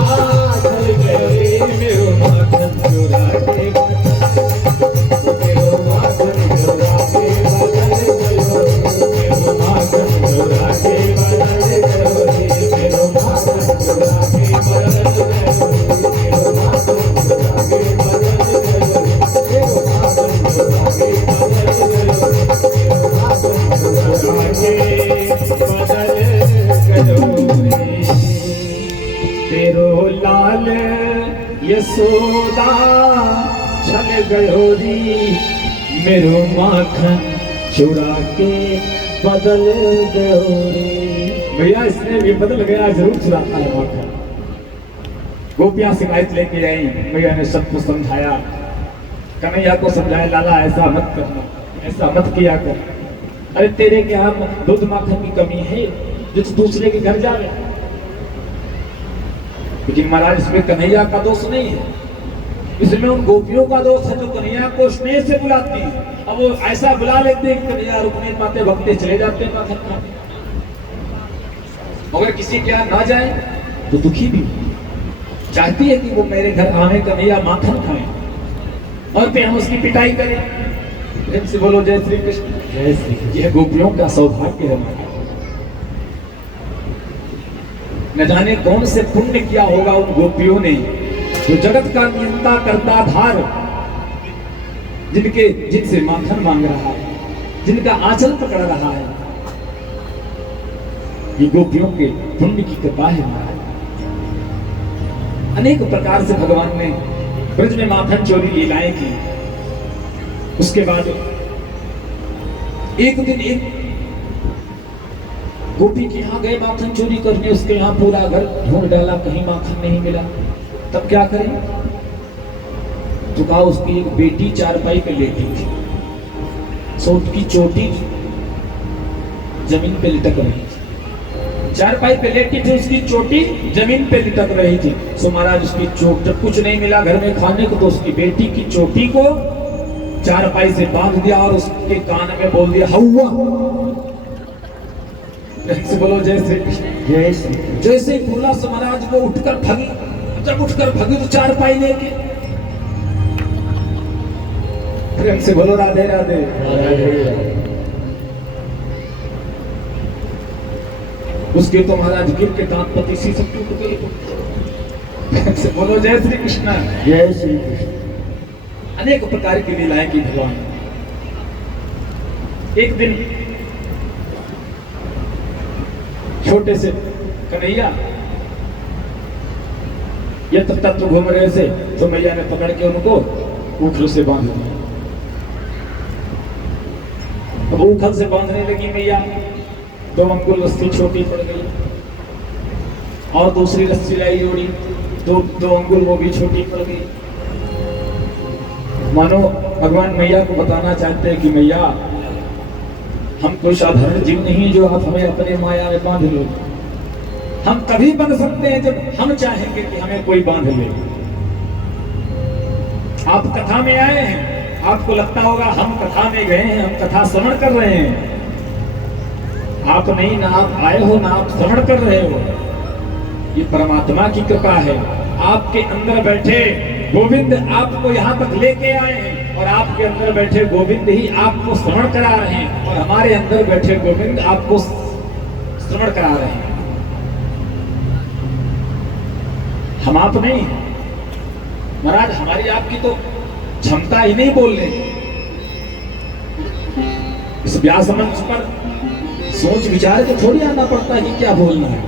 चल गयो रे। मेरो माखन चुरा के मेरो माखन चुरा के बदल गयो रे। मेरो माखन चुरा के बदल गयो रे। मेरो माखन चुरा के बदल गयो रे। मेरो माखन चुरा के बदल गयो रे। मेरो माखन चुरा के बदल गयो रे। मेरो माखन चुरा के बदल गयो रे। तेरो लाल यशोदा चल गयो री, मेरो माखन चुरा के बदल गयो रे। भैया इसने भी बदल गया, जरूर चुराता है माखन। गोपियां शिकायत लेके आई, भैया ने सबको समझाया, कन्हैया को समझाया, लाला ऐसा मत करना, ऐसा मत किया कर। अरे तेरे के यहाँ दूध माखन की कमी है जो तू दूसरे के घर जावे। लेकिन महाराज इसमें कन्हैया का दोष नहीं है, इसमें उन गोपियों का दोष है जो कन्हैया को स्नेह से बुलाती है। अब वो ऐसा बुला लेते हैं कि कन्हैया रुक नहीं पाते, भक्ते चले जाते हैं माखन खाने। अगर किसी के यहाँ ना जाए तो दुखी भी चाहती है कि वो मेरे घर आने कन्हैया माखन खाएं और फिर हम उसकी पिटाई करें। प्रेम से बोलो जय श्री कृष्ण। जय श्री कृष्ण। यह गोपियों का सौभाग्य है। न जाने कौन से पुण्य किया होगा उन गोपियों ने, जो जगत का नियंता करता धार, जिनसे माखन मांग रहा है, जिनका आंचल पकड़ रहा है। ये गोपियों के पुण्य की कृपा है महाराज। अनेक प्रकार से भगवान ने ब्रज में माखन चोरी लीलाएं की। उसके बाद एक दिन एक गोपी के यहाँ गए माखन चोरी करने, उसके यहाँ पूरा घर ढूंढ डाला, कहीं माखन नहीं मिला। तब क्या करें? तो कहा उसकी एक बेटी चारपाई पे लेटी थी, सोट की चोटी जमीन पे लिटक रही थी। चारपाई पे लेटी थी, उसकी चोटी जमीन पे लिटक रही थी। सो महाराज उसकी चोट, जब कुछ नहीं मिला घर में खाने को, तो उसकी बेटी की चोटी को चारपाई से बांध दिया और उसके कान में बोल दिया हौवा। से बोलो जय श्री कृष्ण। जय श्री कृष्ण। जैसे ही बोला सो महाराज वो उठकर भागी। जब उठकर भागी तो चारपाई लेके। प्रेम से बोलो राधे राधे। उसके तो महाराज गिर के दांत पति सी सब टूट गई। प्रेम से बोलो जय श्री कृष्ण। जय श्री कृष्ण। अनेक प्रकार की लीलाएं की भगवान। एक दिन छोटे से कन्हैया यत्र तत्र घूम रहे थे, तो मैया ने पकड़ के उनको उखल से बांध दिया। अब उखल से बांधने लगी मैया, 2 अंगुल रस्सी छोटी पड़ गई और दूसरी रस्सी लाई जोड़ी, 2 अंगुल वो भी छोटी पड़ गई। मानो भगवान मैया को बताना चाहते हैं कि मैया हम कोई साधारण जीव नहीं जो आप हमें अपने माया में बांध लो। हम कभी बन सकते हैं जब हम चाहेंगे कि हमें कोई बांध ले। आप कथा में आए हैं, आपको लगता होगा हम कथा में गए हैं, हम कथा श्रवण कर रहे हैं। आप नहीं, ना आप आए हो ना आप श्रवण कर रहे हो। ये परमात्मा की कृपा है। आपके अंदर बैठे गोविंद आपको यहाँ तक लेके आए हैं और आपके अंदर बैठे गोविंद ही आपको श्रवण करा रहे हैं और हमारे अंदर बैठे गोविंद आपको श्रवण करा रहे हैं। हम आप नहीं महाराज, हमारी आपकी तो क्षमता ही नहीं बोलने। इस व्यास मंच पर सोच विचार के थोड़ी आना पड़ता है कि क्या बोलना है।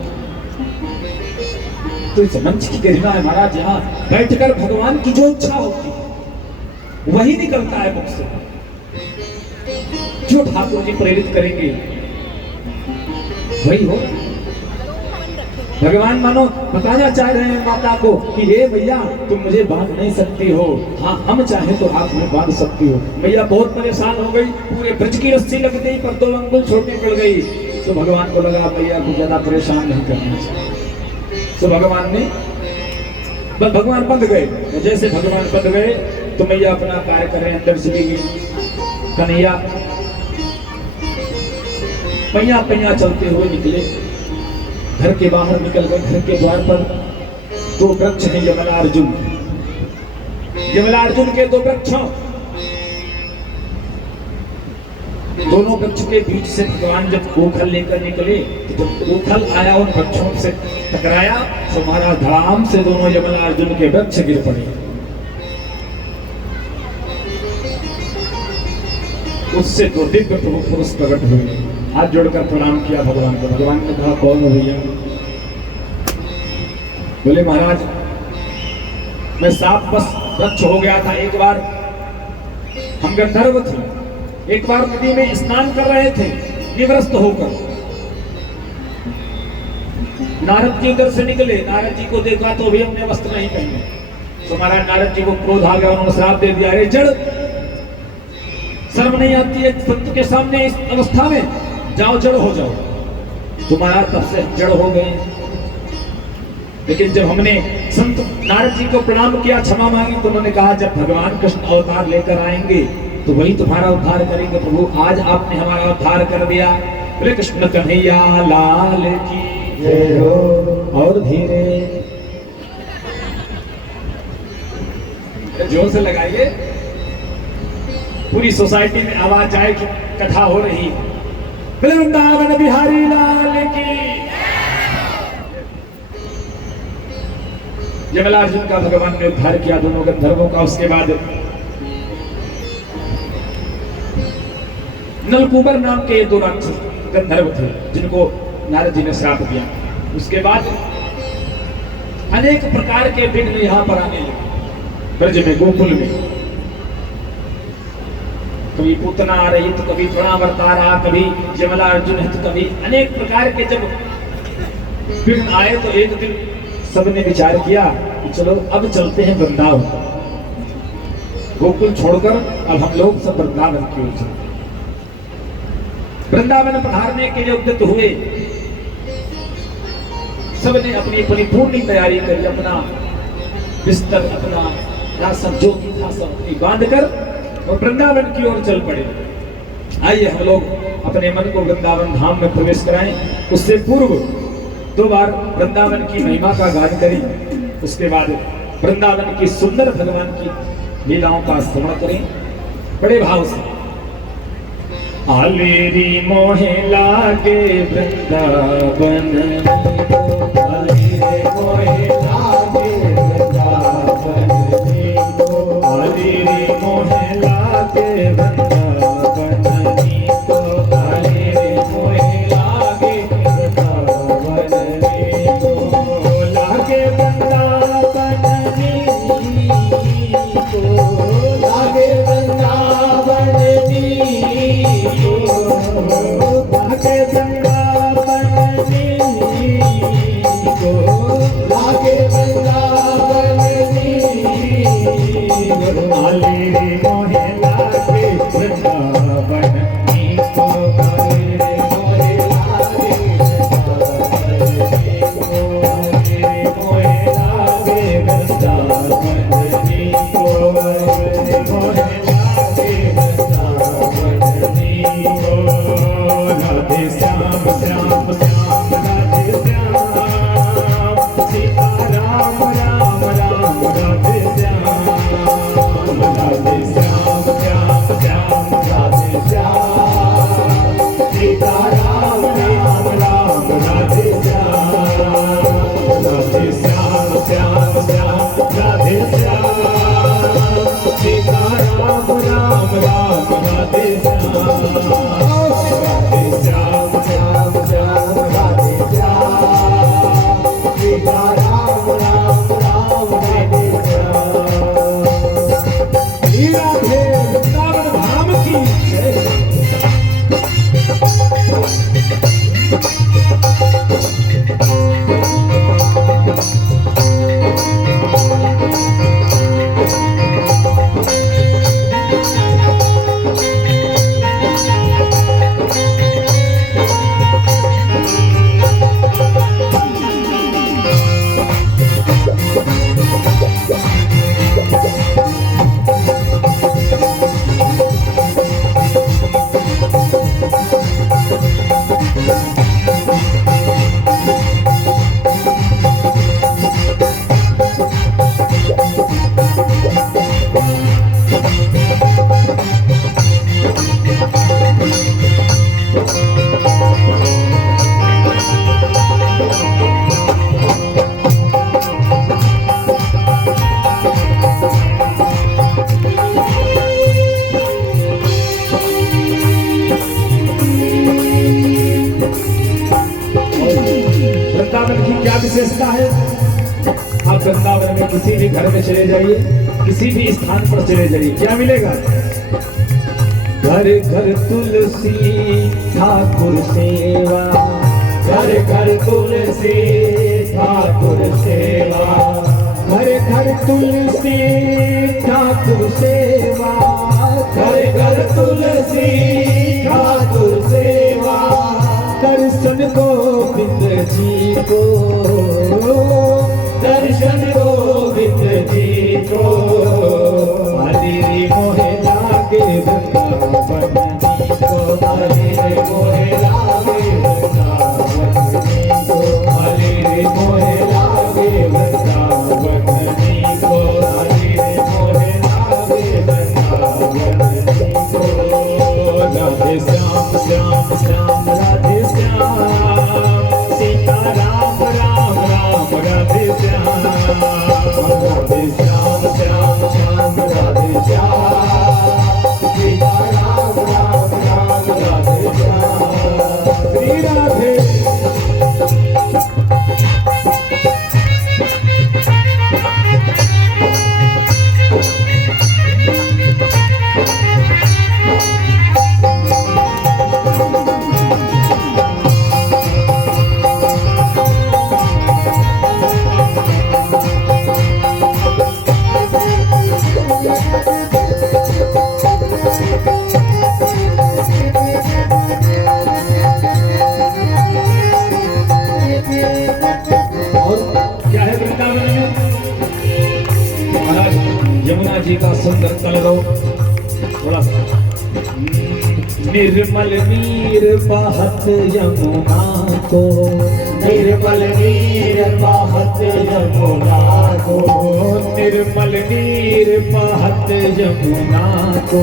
तो इस मंच की गरिमा है महाराज, यहाँ बैठकर भगवान की जो इच्छा होती है वही निकलता है मुख से। जो ठाकुर जी प्रेरित करेंगे वही हो। भगवान मानो बताना चाह रहे हैं माता को कि हे भैया तुम मुझे बांध नहीं सकती हो, हाँ हम चाहे तो आप हमें बांध सकती हो। भैया बहुत परेशान हो गई, पूरे ब्रज की रस्सी लग गई पर 2 अंगुल छोटी पड़ गई। तो भगवान को लगा भैया को ज्यादा परेशान नहीं करना चाहिए। तो भगवान ने भगवान बंध गए। जैसे भगवान बंध गए तो मैया अपना कार्य कर रहे हैं, अंदर चली गई। कन्हैया पैया पैया चलते हुए निकले, घर के बाहर निकल गए। घर के द्वार पर 2 वृक्ष हैं, यमलार्जुन। यमलार्जुन के 2 वृक्ष, दोनों वृक्ष के बीच से भगवान जब ओखल लेकर निकले तो जब ओखल आया उन वृक्षों से टकराया तो महाराज धड़ाम से दोनों यमलार्जुन के वृक्ष गिर पड़े। उससे 2 दिव्य प्रभु पुरुष प्रकट हुए, हाथ जोड़कर प्रणाम किया भगवान को। भगवान ने कहा कौन हो भैया? बोले महाराज मैं साफ बस वृक्ष हो गया था। एक बार हम गंधर्व थे, एक बार नदी में स्नान कर रहे थे निवृत्त होकर। नारद जी उधर से निकले, नारद जी को देखा तो भी हमने वस्त्र नहीं पहने। तो महाराज नारद जी को क्रोध आ गया, उन्होंने श्राप दे दिया, अरे जड़ शर्म नहीं आती है संत के सामने इस अवस्था में, जाओ जड़ हो जाओ। तो महाराज तब से जड़ हो गए। लेकिन जब हमने संत नारद जी को प्रणाम किया, क्षमा मांगी, तो उन्होंने कहा जब भगवान कृष्ण अवतार लेकर आएंगे तो वही तुम्हारा उद्धार करेंगे। प्रभु आज आपने हमारा उद्धार कर दिया। बोले कृष्ण कन्हैया लाल की। जय हो। और धीरे जोर से लगाइए, पूरी सोसाइटी में आवाज जाए कि कथा हो रही है। वृंदावन बिहारी लाल की। यमलार्जुन का भगवान ने उद्धार किया दोनों गंधर्वों का। उसके बाद नलकूबर नाम के दो राक्षस गंधर्व थे जिनको नारद जी ने श्राप दिया। उसके बाद अनेक प्रकार के विघ्न यहाँ पर आने लगे ब्रज में, गोकुल में। कभी पूतना आ रही तो कभी तृणावर्त आ रहा, कभी यमलार्जुन है तो कभी अनेक प्रकार के जब विघ्न आए तो एक दिन सबने विचार किया कि चलो अब चलते हैं वृंदावन। गोकुल छोड़कर अब हम लोग सब वृंदावन की ओर चलते। वृंदावन पधारने के लिए उद्यत हुए। सबने अपनी परिपूर्ण तैयारी करी, अपना बिस्तर, अपना राशन जो भी था सब अपनी बांधकर और वृंदावन की ओर चल पड़े। आइए हम लोग अपने मन को वृंदावन धाम में प्रवेश कराएं। उससे पूर्व 2 बार वृंदावन की महिमा का गान करें। उसके बाद वृंदावन की सुंदर भगवान की लीलाओं का स्मरण करें बड़े भाव से। आलेरी मोहे लागे वृंदावन, आलेरी मोहे लागे वृंदावन, आलेरी मोहे लागे वृंदावन, आलेरी मोहे लागे वृंदावन, लागे वृंदावन लागे वृंदावन लागे वृंदावन लागे वृंदावन आलेरी मोहे लागे वृंदावन को आलेरी मोहे लागे मोहे लागे वृंदावन को आलेरी मोहे लागे वृंदावन राधे श्याम श्याम श्याम राधे श्याम, सीता राम राम राम राधे श्याम, राधे श्याम श्याम श्याम राधे श्याम सीता राम राम राम राधे श्याम, राधे श्याम श्याम श्याम राधे श्याम, सीता राम राम राम राधे श्याम, राधे श्याम श्याम श्याम राधे श्याम सीता राम राम राम राधे श्याम। राधे वृंदावन धाम की जय। वृंदावन की क्या विशेषता है? आप वृंदावन में किसी भी घर में चले जाइए, किसी भी स्थान पर चले जाइए, क्या मिलेगा? घर घर तुलसी ठाकुर सेवा, घर घर तुलसी ठाकुर सेवा, घर घर तुलसी ठाकुर सेवा, घर घर तुलसी ठाकुर सेवा, दर्शन गोविंद जी को, दर्शन गोविंद जी को, आलेरी मोहे लागे वृंदावन जी को, आलेरी मोहे लागे वृंदावन जी को, और क्या है वृंदावन में? महाराज यमुना जी का सुंदर कलरव थोड़ा सा निर्मल नीर बहत यमुना को, निर्मल नीर बहत यमुना को, निर्मल नीर बहत यमुना को,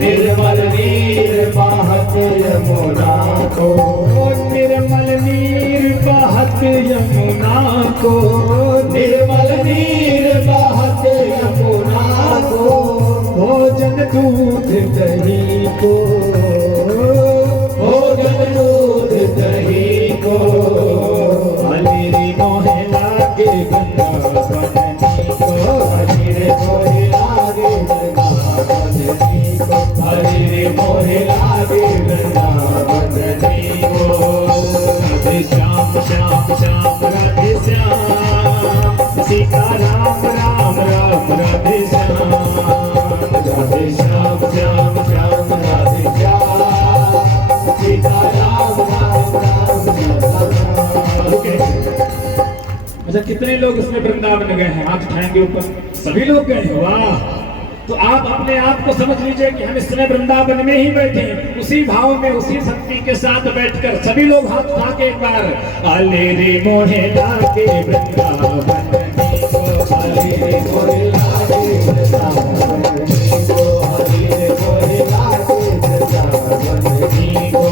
निर्मल नीर बहत यमुना को, निर्मल नीर बहत यमुना को, निर्मल नीर बहत यमुना को, भोजन दूध दही को, भोजन दूध दही को, हरी मोहे लागे गंगा बननी को, हरे मोहे लागे गंगा बंदनी को, हरे मोहे लागे गंगा बंदनी को। राधे श्याम श्याम श्याम राधे श्याम, सीता राम राम राम राधे श्याम, राधे श्याम श्याम श्याम राधे श्याम, सीता राम राम राम राम। ओके। अच्छा, कितने लोग इसमें वृंदावन गए हैं? हाथ उठाएंगे ऊपर। सभी लोग गए हैं, वाह। तो आप अपने आप को समझ लीजिए कि हम इसमें वृंदावन में ही बैठे हैं, उसी भाव में उसी शक्ति के साथ बैठकर सभी लोग हाथ उठा के एक बार आले रे मोहे लागे वृंदावन को, हरे रे मोहे लागे वृंदावन को, हरे रे मोहे लागे वृंदावन को।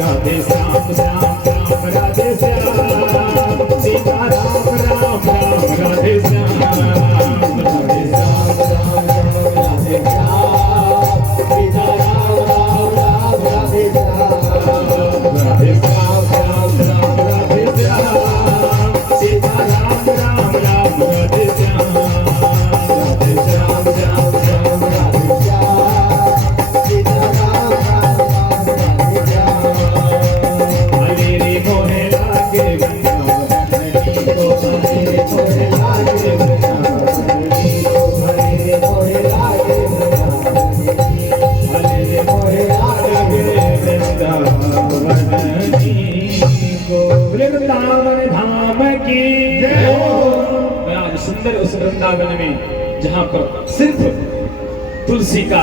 राधे श्याम श्याम श्याम राधे श्याम, सीता राम राम राम राधे श्याम, राधे श्याम राम राम राधे श्याम, सीता राम राम राम राधे श्याम, राधे श्याम श्याम श्याम राधे श्याम, सीता राम राम राम राधे श्याम, राधे श्याम श्याम श्याम राधे श्याम, सीता राम राम राम राधे श्याम। हरे रे मोहे लागे वृंदावन को, हरे रे मोहे लागे वृंदावन को, हरे रे मोहे लागे वृंदावन को, हरे रे मोहे लागे वृंदावन को। बोले वृंदावन धाम की जय हो। आज सुंदर उस वृंदावन में जहाँ पर सिर्फ तुलसी का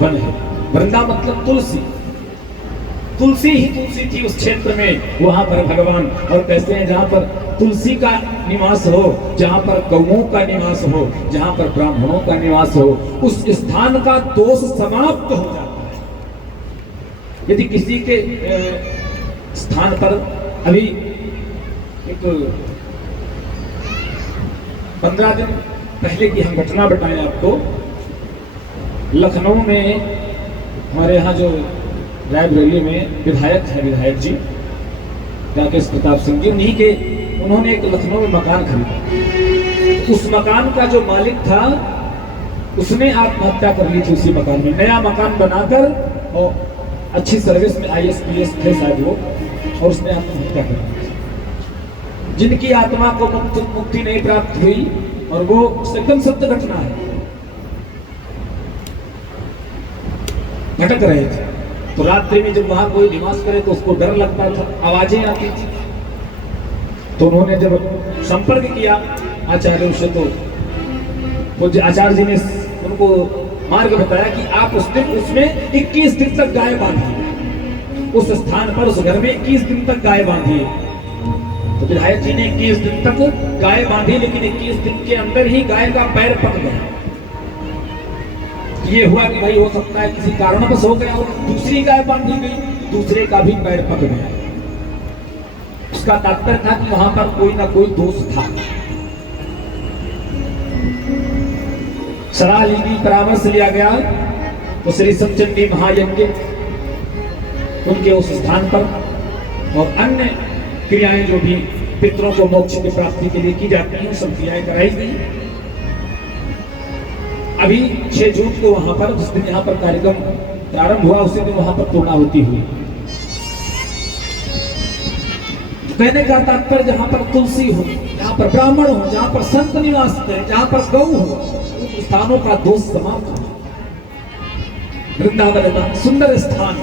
वन है। वृंदा मतलब तुलसी, तुलसी ही तुलसी थी उस क्षेत्र में। वहां पर भगवान और कहते हैं जहां पर तुलसी का निवास हो, जहां पर गौओं का निवास हो, जहां पर ब्राह्मणों का निवास हो, उस स्थान का दोष समाप्त हो जाता है। यदि किसी के स्थान पर अभी एक 15 दिन पहले की हम घटना बताएं आपको। लखनऊ में हमारे यहाँ जो रायबरेली में विधायक है, विधायक जी राकेश प्रताप सिंह जी, उन्हीं के उन्होंने एक लखनऊ में मकान खरीदा। उस मकान का जो मालिक था उसने आत्महत्या कर ली थी उसी मकान में। नया मकान बनाकर और अच्छी सर्विस में IAS PAS थे शायद वो, और उसने आत्महत्या कर ली। जिनकी आत्मा को मुक्ति नहीं प्राप्त हुई, और वो एकदम सत्य घटना है। भटक रहे थे तो रात्रि में जब वहां कोई निवास करे तो उसको डर लगता था, आवाजें आती थी। तो उन्होंने जब संपर्क किया आचार्यों से, तो पूज्य आचार्य जी ने उनको मार्ग बताया कि आप उस दिन उसमें 21 दिन तक गाय बांधिए, उस स्थान पर उस घर में 21 दिन तक गाय बांधिए। तो विधायक जी ने 21 दिन तक गाय बांधी, लेकिन 21 दिन के अंदर ही गाय का पैर पक गया। ये हुआ कि भाई हो सकता है किसी कारणवश हो गया, और दूसरी गाय बांधी गई, दूसरे का भी पैर पक गया। उसका तात्पर्य था कि वहां पर कोई ना कोई दोष था। सलाह ली गई, परामर्श लिया गया, तो श्री सप्तचंडी महायज्ञ उनके उस स्थान पर और अन्य क्रियाएं जो भी पितरों को मोक्ष की प्राप्ति के लिए की जाती हैं, सब क्रियाएं कराई गई। अभी 6 जून को वहां पर, जिस दिन यहाँ पर कार्यक्रम प्रारंभ हुआ, उसी दिन वहां पर पूर्णाहुति हुई। कहने का तात्पर्य जहां पर तुलसी हो, जहां जहाँ पर ब्राह्मण हो, जहाँ पर संत निवास है, जहाँ पर गौ हो, उन स्थानों का दोष समाप्त हो। वृंदावन इतना सुंदर स्थान,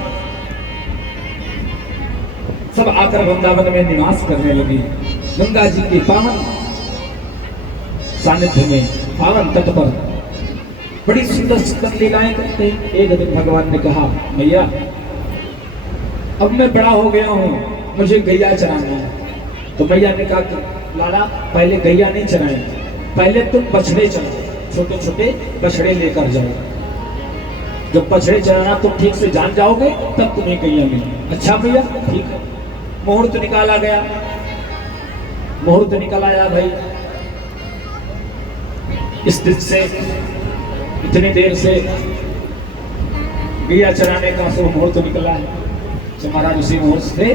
सब आकर वृंदावन में निवास करने लगी। गंगा जी के पावन सानिध्य में, पावन तट पर बड़ी सुंदर सुंदर लीलाएं करते हैं। एक दिन भगवान ने कहा, भैया अब मैं बड़ा हो गया हूँ, मुझे गैया चराना है। तो भैया ने कहा कि लाला पहले गैया नहीं चराए, पहले तुम बछड़े चराओ, छोटे छोटे बछड़े लेकर जाओ। जब बछड़े चराना तुम ठीक से जान जाओगे तब तुम्हें गैया मिलेगी। अच्छा भैया ठीक है। मुहूर्त निकाला गया, मुहूर्त निकल आया भाई। इस दिन से इतनी देर से गैया चराने का शुभ मुहूर्त निकला है। तो महाराज उसी मुहूर्त से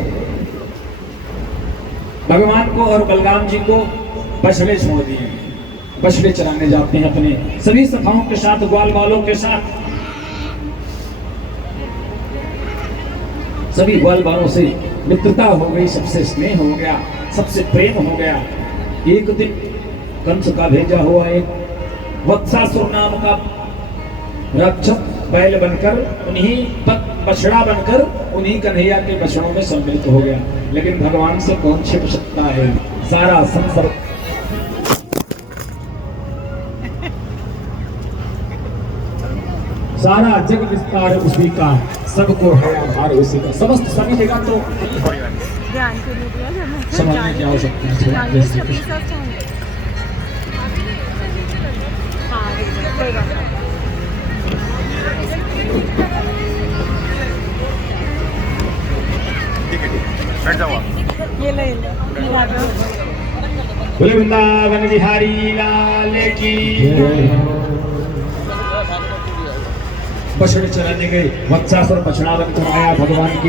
भगवान को और बलराम जी को बछड़े छोड़ दिए, बछड़े चराने जाते हैं अपने सभी सखाओं के साथ, ग्वाल वालों के साथ। सभी ग्वाल वालों से मित्रता हो गई, सबसे स्नेह हो गया, सबसे प्रेम हो गया। एक दिन कंस का भेजा हुआ एक वत्सासुर नाम का राक्षस बैल बनकर, उन्हीं बछड़ा बनकर उन्हीं कन्हैया के बछड़ों में सम्मिलित हो गया। लेकिन भगवान से कौन छिप सकता है? सारा संसार, सारा जग विस्तार उसी का, सबको है आधार उसी का। समस्त सभी जगह तो समझने की आवश्यकता है। वृंदावन बिहारी लाल की। बछड़े चराने गए, वत्सासुर बछड़ा बनकर आया भगवान की